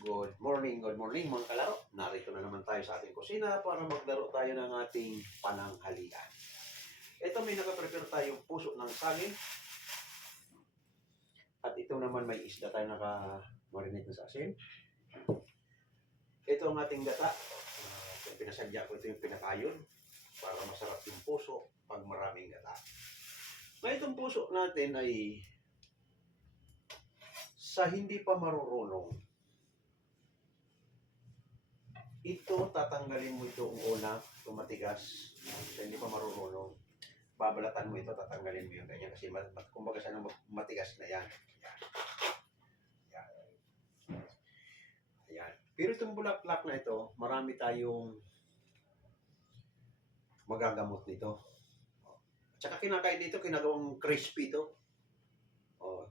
Good morning mga kalaro. Narito na naman tayo sa ating kusina para maglaro tayo ng ating pananghalian. Ito may nakaprepare tayong puso ng saging. At ito naman may isda tayo naka-marinate na sa asin. Ito ang ating gata. Pinasadya ko ito yung pinakayon para masarap yung puso pag maraming gata. Ngayon itong puso natin ay sa hindi pa marurunong. Ito, tatanggalin mo ito una, ito matigas. Sa hindi pa marunong, babalatan mo ito, tatanggalin mo yung ganyan. Kasi kumbaga sana matigas na yan. Yan. Ayan. Pero itong bulaklak na ito, marami tayong magagamot nito. Tsaka kinakain dito, kinagawang crispy ito. O,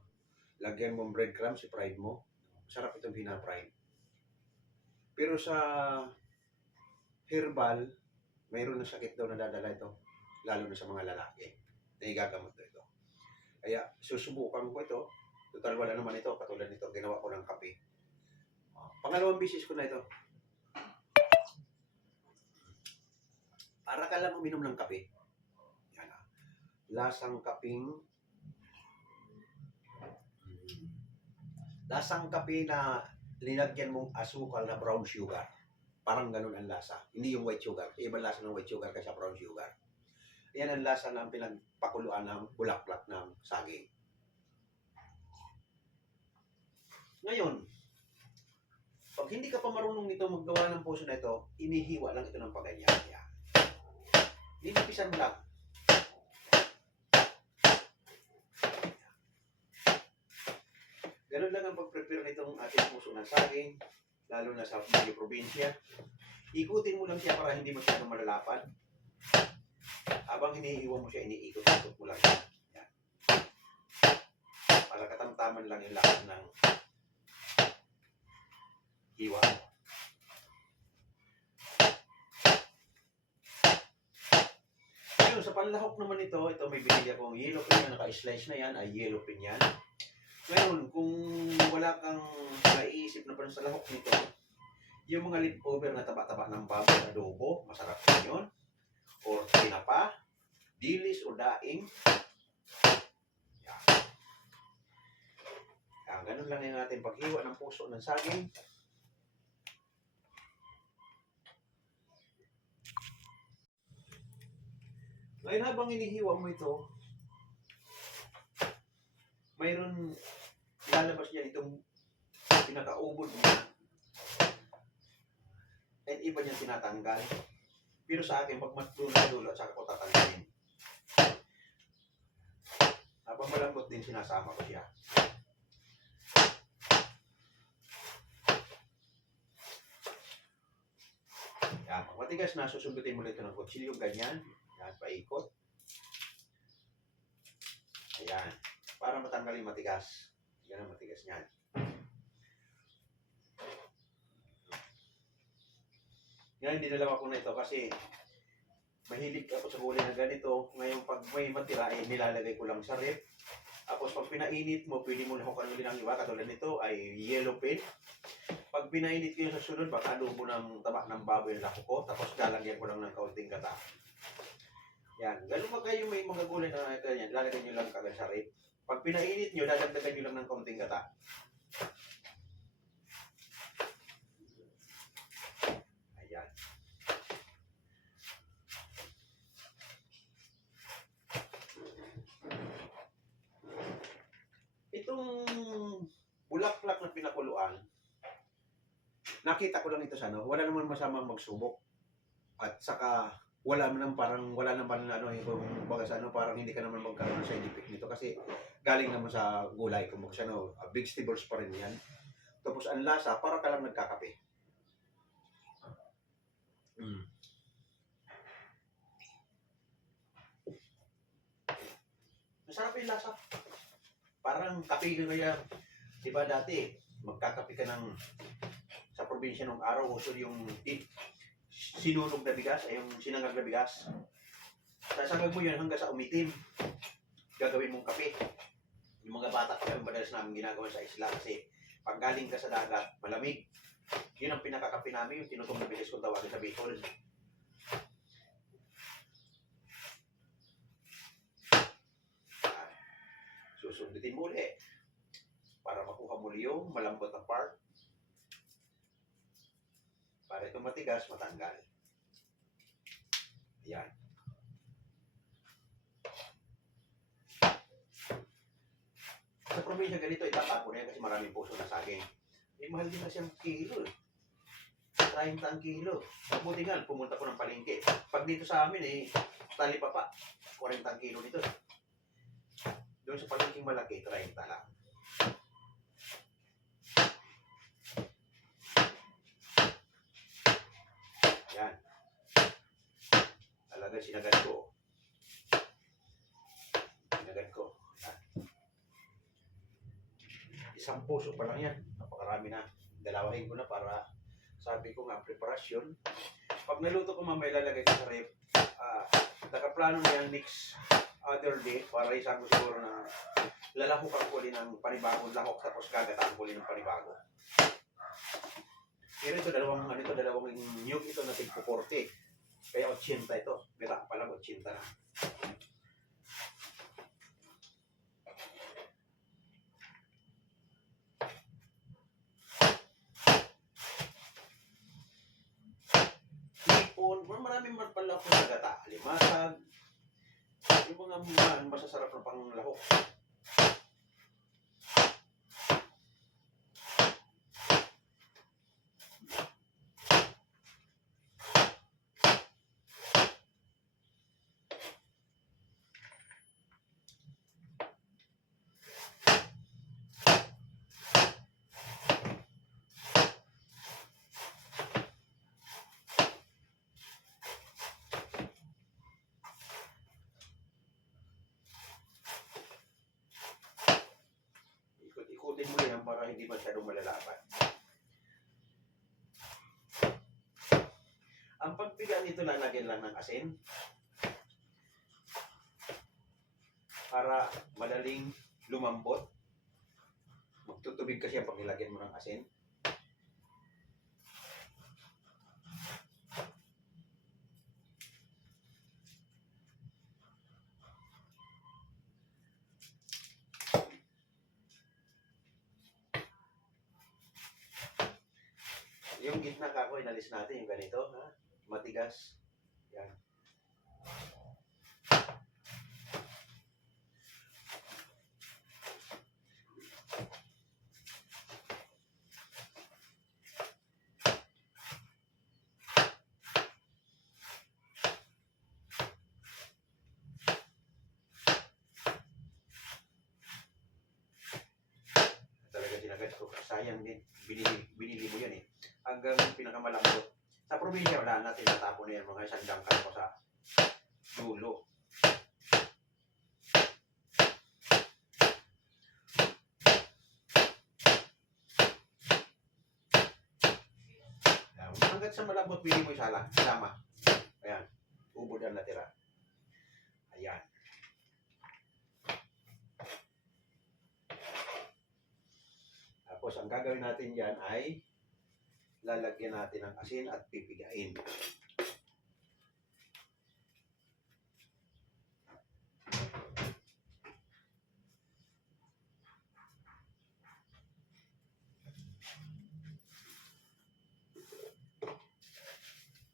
lagyan mo breadcrumbs, i-fried mo. Sarap itong pina-fried. Pero sa herbal, mayroon na sakit daw na dadala ito, lalo na sa mga lalaki, na igagamot na ito. Kaya susubukan ko ito. Total wala naman ito, katulad nito, ginawa ko ng kape. Pangalawang bisis ko na ito. Para ka lang uminom ng kape. Yan ah. Lasang kape na linagyan mong asukal na brown sugar. Parang ganun ang lasa. Hindi yung white sugar. Ibang lasa ng white sugar kaysa brown sugar. Yan ang lasa ng pinagpakuluan ng bulaklak ng saging. Ngayon, pag hindi ka pa marunong nito maggawa ng puso na ito, inihiwa lang ito ng paganyan. Yan. Linipisan mo lang. Ganun lang ang pag-prepare nitong ating puso ng saging, lalo na sa mga probinsya. Ikutin mo lang siya para hindi masyadong malalapad. Habang hinihiwa mo siya, iniikot-ikot mo lang siya. Yan. Para katamtaman lang yung lakas ng hiwa. Ngayon, sa panlahok naman ito may binili akong yellow pin na naka-slice na yan, ay yellow pin yan. Ngayon, kung wala kang naiisip na pala sa lahok nito, yung mga leftover na taba-taba ng baboy na adobo, masarap din yun. Or tinapa, dilis o daing. Yan. Yan, ganun lang yung ating paghiwa ng puso ng saging. Ngayon habang inihiwa mo ito, mayroon lalabas niya itong pinakaubod niya. And iba niyang tinatanggal. Pero sa akin, pag matulog-dulo, saka ko tatanggalin. Habang malambot din, sinasama ko siya. Yan. Pag matigas na, susundutin mo ito ng kutsilyo, ganyan. Yan, paikot. Ayan. Para matanggal yung matigas. Yan ang matigas niyan. Ngayon, dinalawa ko na ito kasi mahilig ako sa gulay na ganito. Ngayon, pag may matira, nilalagay ko lang sa rep. Tapos, pag pinainit mo, pwede mo lahukan ulit ng iba. Katulad nito ay yellow pin. Pag pinainit ko yung sa sunod, baka adobo ng taba ng baboy na lahok ko. Tapos, lalagyan ko lang ng kaunting gata. Yan. Ganun ba kayo may mga gulay na ganyan, lalagyan nyo lang kagad sa rep. Pag pinainit nyo, dadagdagan nyo lang ng kaunting gata. Ayan. Itong bulaklak na pinakuluan, nakita ko lang ito sa ano, wala naman masamang magsubok. At saka wala naman ano yung baga sa ano, parang hindi ka naman magkaroon ng side effect nito kasi galing naman sa gulay, kung sa ano, vegetables pa rin yan. Tapos ang lasa, para ka lang nagkakape. Masarap yung lasa. Parang kape na yan. Diba dati, magkakape ka ng sa probinsya ng araw, uso yung sinunog na bigas, ay yung sinangag na bigas. Sasangag mo yun hanggang sa umitim. Gagawin mong kape. Yung mga bata, yung madalas namin ginagawa sa isla kasi Pag galing ka sa dagat, malamig. Yun ang pinakakape namin, yung tinutong na bilis kung tawagin sa Bicol. Susundutin mo ulit para makuha muli yung malambot na part. Para ito matigas, matanggal. Ayan. Sa probinsya ganito, itatapon na yan kasi maraming puso na saging. Eh, mahal din na siyang kilo eh. 30 ang kilo. Buti nga, pumunta ko ng palengke. Pag dito sa amin eh, tali pa pa. 40 ang kilo dito. Doon sa palengking malaki, 30 lang. Yan. Talagang sinagad ko. Sinagad ko. Yan. Isang puso pa lang yan. Napakarami na. Dalawahin ko na para sabi ko nga, preparasyon. Pag naluto ko mamaya, lalagay ko sa rep. Nakaplano na yan next other day para isang ko siguro na lalahok ko ulit ng panibagong lahok tapos gagataan ko ulit ng panibago. Pero ito dalawang nyug ito na tigpo 40. Kaya 80 ito. Bira pa lang 80 na. Maraming pala ako nagata. Alimasag. Yung mga masasarap na panglahok. Ikutin mo yan para hindi masyadong malalaban. Ang pagpiga nito lalagyan lang ng asin para madaling lumambot. Magtutubig kasi pag nilagyan mo ng asin. Yung gitna kako, inalis natin yung ganito, ha? Matigas. Yan. Talaga sinagad ko. Sayang din. Binili mo yan eh. Hanggang pinakamalambot. Sa probinsya, wala natin natapon na yan. Mga isang dangkal ko sa dulo. Hanggang sa malambot, pili mo yung sama. Ayan. Ubod ang natira. Ayan. Tapos, ang gagawin natin dyan ay lalagyan natin ng asin at pipigain.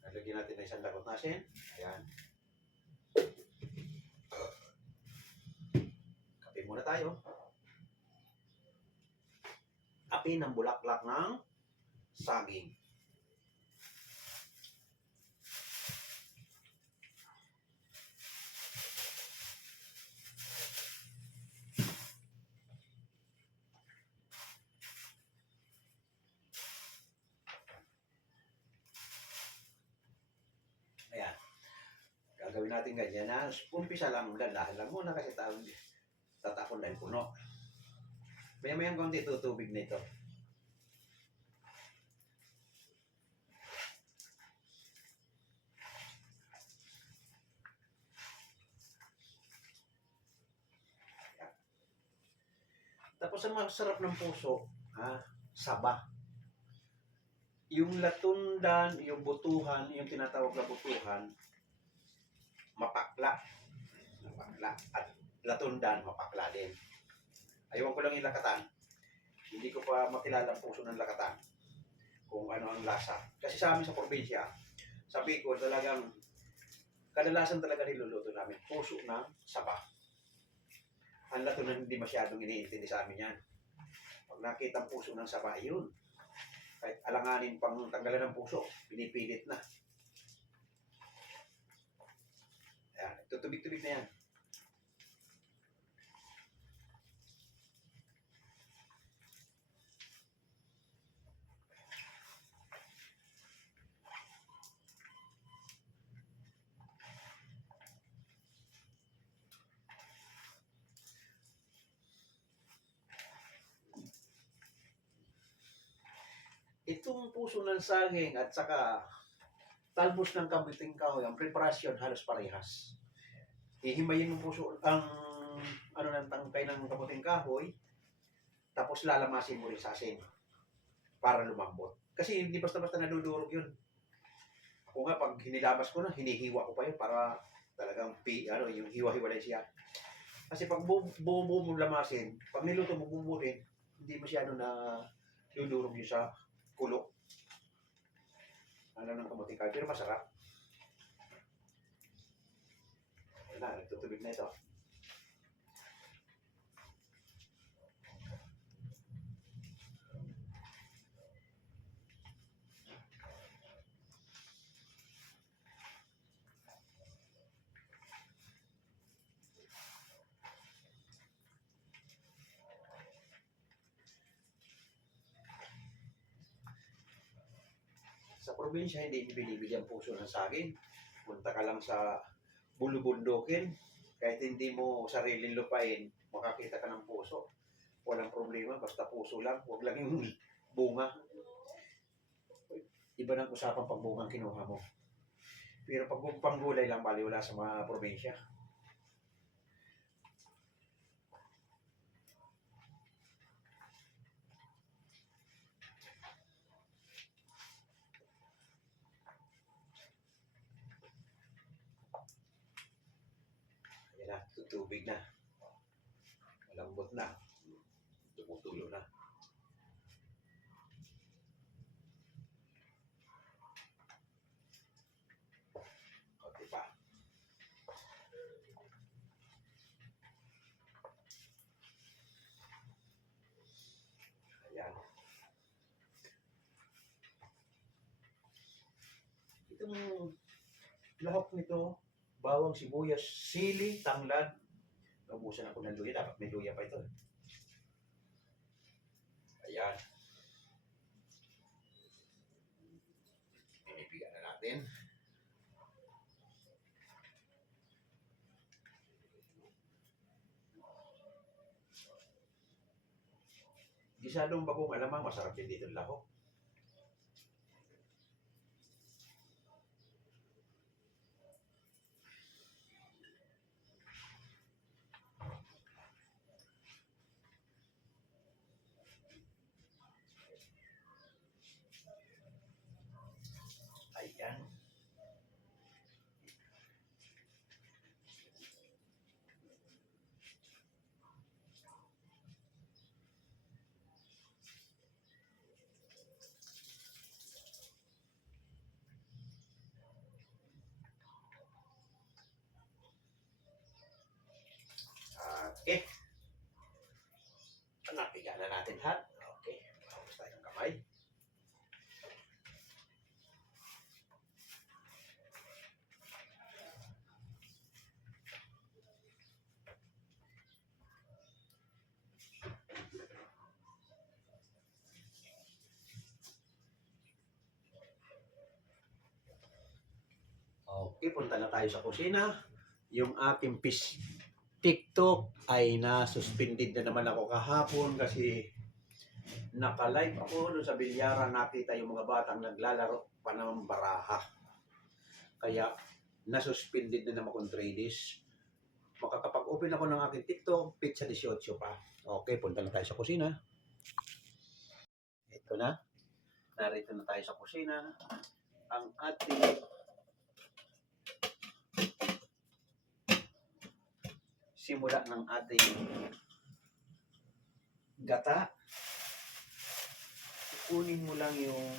Lalagyan natin ng isang dakot na asin. Ayan. Kape muna tayo. Kape ng bulaklak ng saging. Ayan. Gagawin natin ganyan na umpisa lang, dalahan lang muna kasi tatapon dahil puno. Maya-mayang konti tutubig na ito. Tapos ang masarap ng puso, ha? saba. Yung latundan, yung butuhan, yung tinatawag na butuhan, mapakla. Mapakla. At latundan, mapakla din. Ayaw ko lang yung lakatan. Hindi ko pa makilala ang puso ng lakatan. Kung ano ang lasa. Kasi sa amin sa probinsya, sa Bicol, talagang kadalasan talaga niluluto namin puso ng saba. Ang latunan hindi masyadong iniintindi sa amin yan. Pag nakita ang puso ng saba, yun. Kahit alanganin pang tanggalan ng puso, pinipilit na. Ayan, tutubig-tubig na yan. Itong puso ng saging at saka talbos ng kamuting kahoy, ang preparasyon halos parehas. Hihimayin mo puso ang ano ng tangkay ng kamuting kahoy, tapos lalamasin mo rin sa asin para lumambot. Kasi hindi basta-basta nadudurog yun. Ako nga, pag hinilabas ko na, hinihiwa ko pa yun para talagang yung hiwa-hiwalay siya. Kasi pag buo mo lamasin, pag niluto mo bubuhin, hindi masyado na dudurog yun sa kulo. Ano ng kamuting kahoy, pero masarap. Ayan na, nagtutubig na ito. Sa probinsya, hindi binibili ang puso ng saging. Punta ka lang sa bulubundukin, kahit hindi mo sariling lupain, makakita ka ng puso. Walang problema, basta puso lang. Huwag lang yung bunga. Iba ng usapang pag bunga ang kinuha mo. Pero pag panggulay lang, bali wala sa mga probinsya. Ayan na, tutubig na. Malambot na. Tumutulo na. Konti pa. Ayan. Itong lahok nito, bawang, sibuyas, sili, tanglad. Naubusan ako ng luya. Dapat may luya pa ito. Ayan. Pinipigan na natin. Gisadong bagong alamang, masarap din dito ang lahok. Ayan. Okay. Napiga na natin lahat. Okay. Tapos tayo ng kamay. Okay, punta na tayo sa kusina. Yung aking fish TikTok ay na-suspended na naman ako kahapon kasi naka-live ako doon sa bilyaran, nakita yung mga batang naglalaro pa ng baraha. Kaya na-suspended na naman akong 3 days. Makakapag-open ako ng aking TikTok, pizza 18 pa. Okay, punta na tayo sa kusina. ito na. Narito na tayo sa kusina. Ang ating simula ng ating gata. Kunin mo lang yung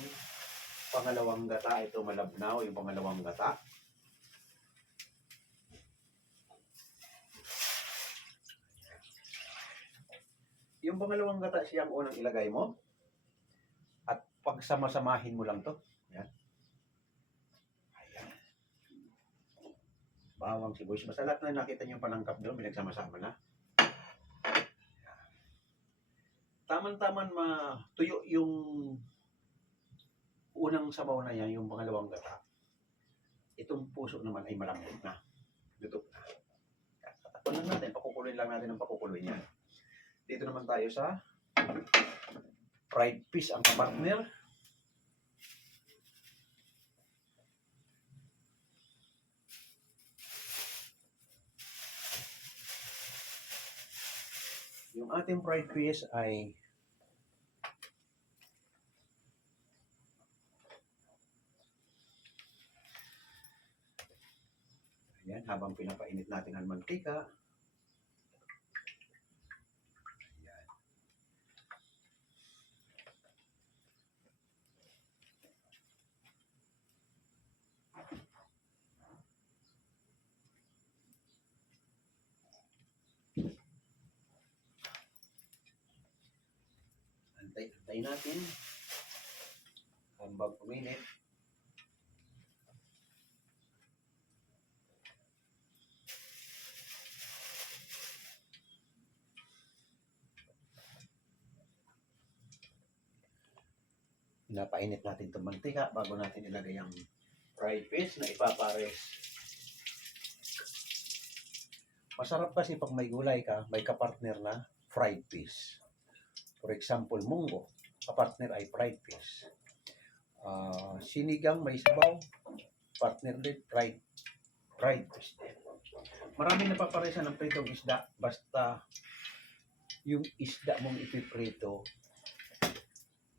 pangalawang gata. Ito malabnaw, yung pangalawang gata. Yung pangalawang gata siyang unang ilagay mo. At pagsama-samahin mo lang to. Ayan. Ayan. Bawang sibuyas. Basta lahat na nakita niyo yung panangkap doon, pinagsama-sama na. Taman-taman matuyo yung unang sabaw na yan, yung pangalawang gata. Itong puso naman ay malambot na. Luto na. Tatakpan lang natin, pakukuloyin lang natin ang pakukuloyin yan. Dito naman tayo sa fried fish ang kapartner. Yung ating fried fish ay ayan, habang pinapainit natin ang mantika. Ayan. Antay natin habang uminit. Pinapainit natin itong mantika bago natin ilagay ang fried fish na ipapares. Masarap kasi pag may gulay ka, may kapartner na fried fish. For example, munggo, kapartner ay fried fish. Sinigang may sabaw, partner din fried fish din. Maraming napaparesan ng pritong isda, basta yung isda mong ipiprito,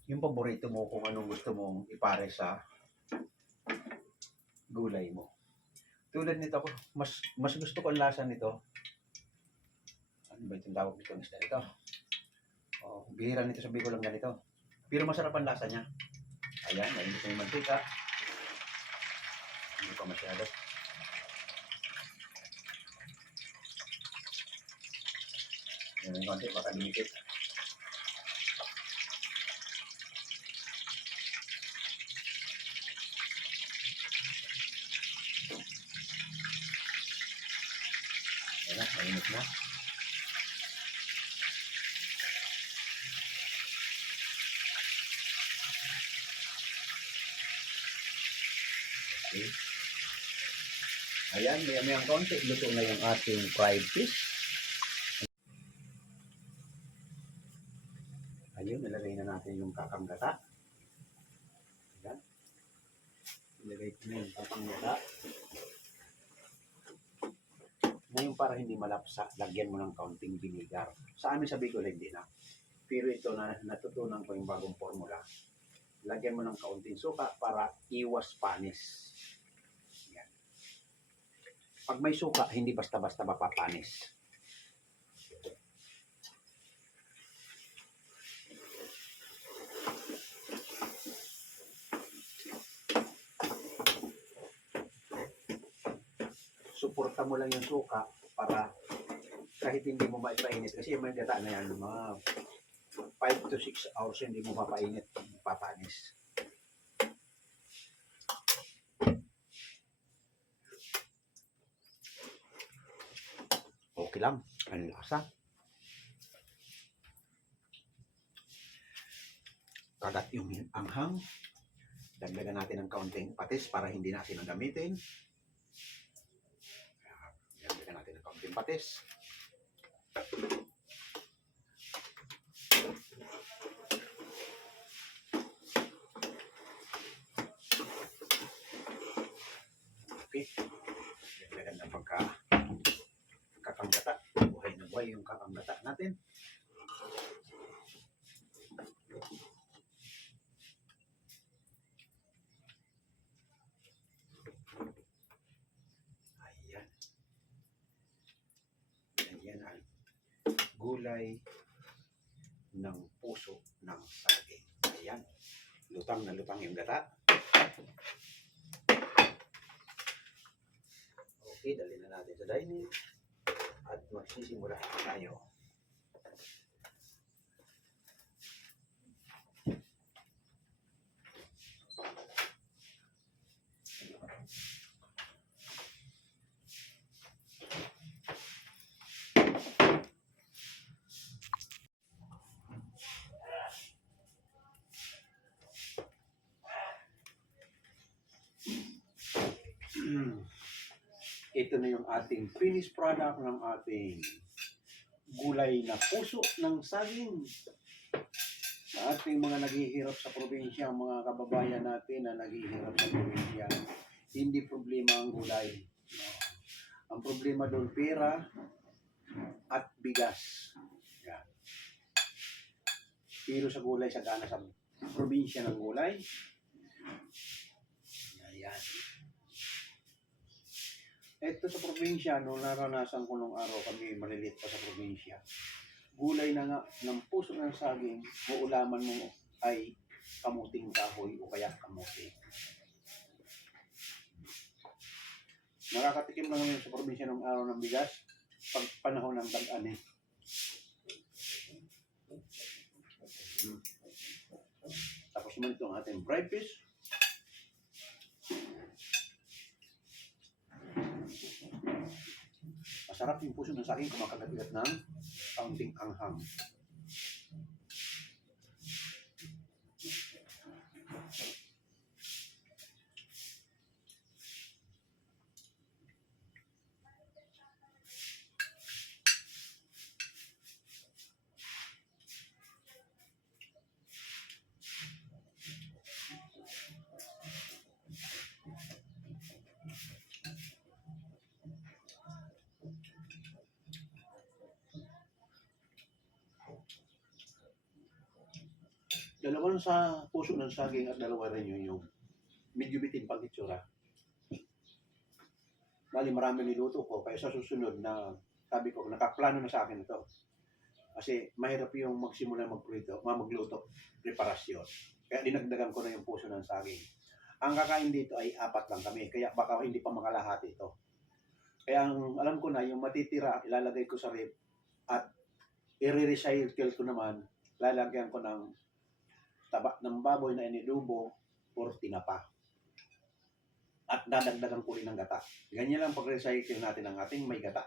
yung paborito mo kung anong gusto mong ipare sa gulay mo. Tulad nito, mas gusto ko ang lasa nito. Ano ba itong tawag nitong isda nito? Bihira nito sa Bicol lang ganito. Pero masarap ang lasa niya. Ayan, mainit na yung mantika. Hindi pa masyado. Yan yung konti, baka dumikit. Ayan na, mainit na. Okay. Ayan, maya-maya ang konti. Luto na yung ating fried fish. Ayun, nilagay na natin yung kakanggata. Ayan. Nilagay ko na yung kakanggata. Ngayon para hindi malapsa, lagyan mo ng kaunting vinegar. Sa amin sa Bicol, hindi na. Pero ito na natutunan ko yung bagong formula. Lagyan mo ng kaunting suka para iwas panis. Yan. Pag may suka, hindi basta-basta mapapanis. Suporta mo lang yung suka para kahit hindi mo maipainit. Kasi yung may gata na yan, mga 5 to 6 hours hindi mo mapainit, papanis. Okay lang, ang lasa. Kagat yung anghang. Dagdagan natin ng kaunting patis para hindi natin ang gamitin. Dagdagan natin ng kaunting patis. Okay. Dagdagan ng pagkakanggata. Buhay na buhay yung kakanggata natin. gulay ng puso ng saging. Ayan. Lutang na lutang yung gata. Okay, dali na natin sa dining. At magsisimula tayo. Ito na yung ating finished product ng ating gulay na puso ng saging. Sa ating mga naghihirap sa probinsya, mga kababayan natin na naghihirap sa probinsya, hindi problema ang gulay. No? Ang problema doon, pera at bigas. Yan. Pero sa gulay, sagana sa probinsya ng gulay. Ayan. Ito sa probinsya, nung naranasan ko nung araw kami maliliit pa sa probinsya, gulay na nga ng puso ng saging, uulaman mo ay kamuting kahoy o kaya kamote. Nakakatikim lang ngayon sa probinsya ng araw ng bigas pag panahon ng tag-ani. Tapos naman ito ang ating fried fish. Masarap yung puso ng saging kumakagat-gat ng kaunting anghang. Dalawa sa puso ng saging at dalawa rin yung medyo bitin pang itsura. Bali marami niluto ko kaya sa susunod na sabi ko nakaplano na sa akin ito. Kasi mahirap yung magsimula magluto, preparasyon. Kaya dinagdagan ko na yung puso ng saging. Ang kakain dito ay 4 lang kami kaya baka hindi pa makalahati ito. Kaya ang alam ko na yung matitira ilalagay ko sa ref at i-recycle ko naman, lalagyan ko ng taba ng baboy na inilubo or tinapa. At dadagdagan ko rin ng gata. Ganyan lang pag-recycle natin ang ating may gata.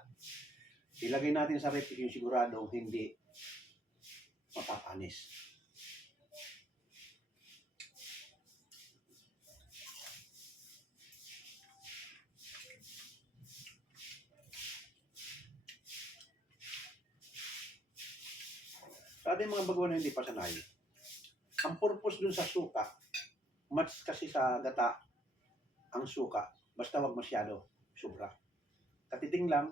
Ilagay natin sa ref yung siguradong hindi mapapanis. Sa ating mga baguhan na hindi pa sanay, ang purpose dun sa suka, match kasi sa gata, ang suka, basta wag masyado, sobra. Katiting lang,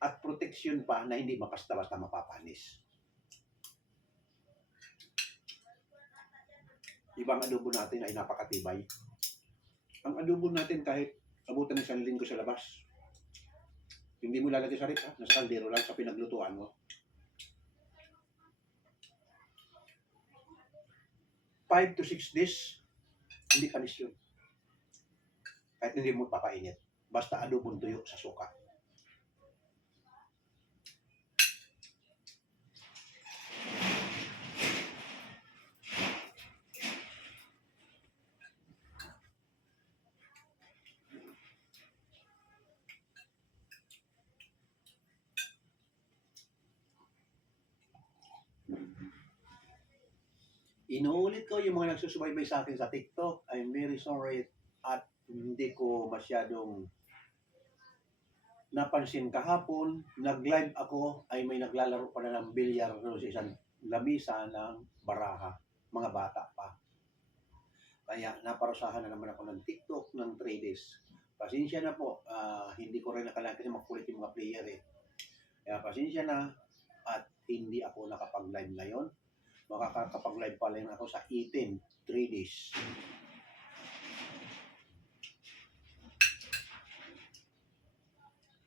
at protection pa na hindi mapasta-basta mapapanis. Ibang adobo natin ay napakatibay. Ang adobo natin kahit abutan ng 1 linggo sa labas, hindi mo lalagay sa ref, nasa kaldero lang sa pinaglutuan mo. 5 to 6 days, hindi panis yun. Kahit hindi mo papainit. Basta adobong tuyo sa suka. Inuulit ko yung mga nagsusubaybay sa akin sa TikTok. I'm very sorry at hindi ko masyadong napansin kahapon. Nag-live ako ay may naglalaro pa na ng bilyar sa isang lamisa ng baraha. Mga bata pa. Kaya naparusahan na naman ako ng TikTok ng 3 days. Pasensya na po. Hindi ko rin nakalain kasi makulit yung mga player eh. Kaya pasensya na at hindi ako nakapag-live ngayon. Makakapag-live pa lang ako sa 18, 3 days.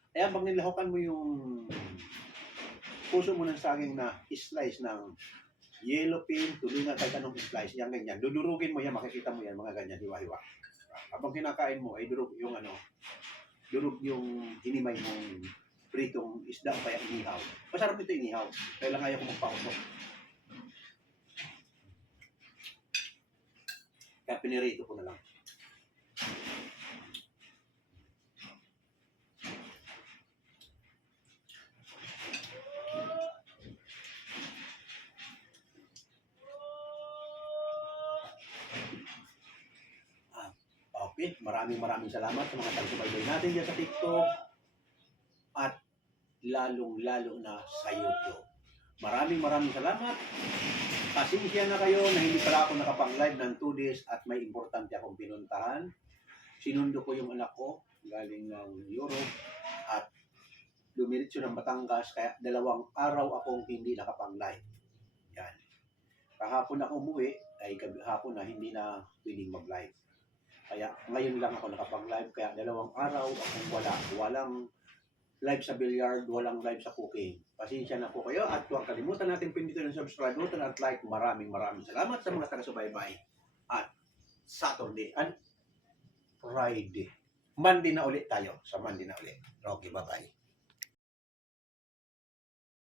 Kaya pag nilahukan mo yung puso mo ng saging na slice ng yellow pin, tulingan, kahit anong slice, yan ganyan. Dudurugin mo yan, makikita mo yan, mga ganyan, hiwa-hiwa. Habang kinakain mo, ay durug yung durug yung hinimay mong pritong isda o kaya inihaw. Masarap ito inihaw. Kaya lang ayaw ko magpausok. Kaya pinirito ko na lang. Okay, maraming salamat sa mga taga-subaybay natin dyan sa TikTok at lalong-lalo na sa YouTube. Maraming salamat. Pasensya na kayo na hindi pala ako nakapang-live ng 2 days at may importante akong pinuntahan. Sinundo ko yung anak ko galing ng Europe at dumiretso ng Batangas kaya 2 araw akong hindi nakapang-live. Yan. Kahapon ako umuwi ay hapon na hindi na pwedeng mag-live. Kaya ngayon lang ako nakapag-live, kaya 2 araw akong walang live sa billiard, walang live sa cooking. Pasensya na po kayo at huwag kalimutan natin pindutin ang subscribe button at like. Maraming salamat sa mga taga-subaybay. At Saturday and Friday. Monday na ulit tayo. Sa Monday na ulit. Okay, bye-bye.